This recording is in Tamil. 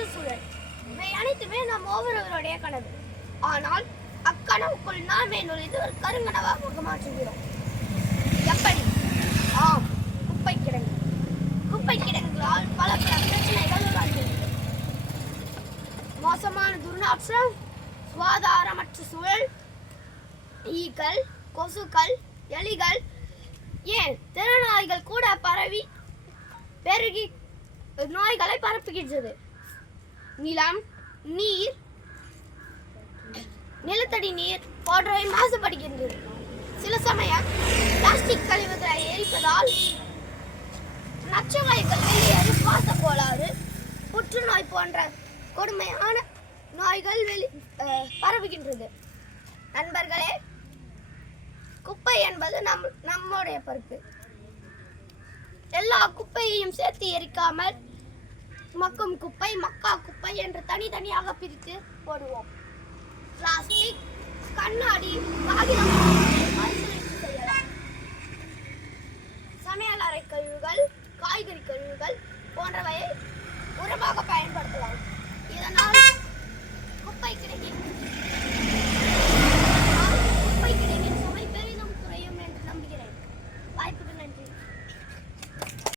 சுற்றுச்சூழல் இவை அனைத்துமே நம் ஒவ்வொருவருடைய கனவு. ஆனால் அக்கனவுக்குள் நாமே நுழைந்து ஒரு கருங்கனவாக மாற்றுகிறோம். எப்படி? ஆம், குப்பை கிடங்கு. குப்பை கிடங்குகளால் பல பிரச்சனைகள் உருவாகிறது. மோசமான துர்நாற்றம், சுகாதாரமற்ற சூழல், ஈக்கள், கொசுக்கள், எலிகள், ஏன் தெருநாய்கள் கூட பெருகி நோய்களை பரப்புகின்றது. நிலம், நீர், நிலத்தடி நீர் போன்றவை மாசுபடுகின்றது. சில சமயம் பிளாஸ்டிக் கழிவுகளை எரிப்பதால் நச்சு வாயுக்கள் வெளியேறி சுவாச கோளாறு, புற்றுநோய் போன்ற கொடுமையான நோய்கள் பரவுகின்றது. நண்பர்களே, குப்பை என்பது நம்முடைய பொறுப்பு. எல்லா குப்பையையும் சேர்த்து எரிக்காமல் மக்கும் குப்பை, மக்கா குப்பை என்று தனித்தனியாக பிரித்து போடுவோம். பிளாஸ்டிக், கண்ணாடி, காகிதம் மறுசுழற்சி செய்யலாம். சமையலறை கழிவுகள், காய்கறி கழிவுகள் போன்றவையை உரமாக பயன்படுத்தலாம். இதனால் குப்பை கிடைக்கும்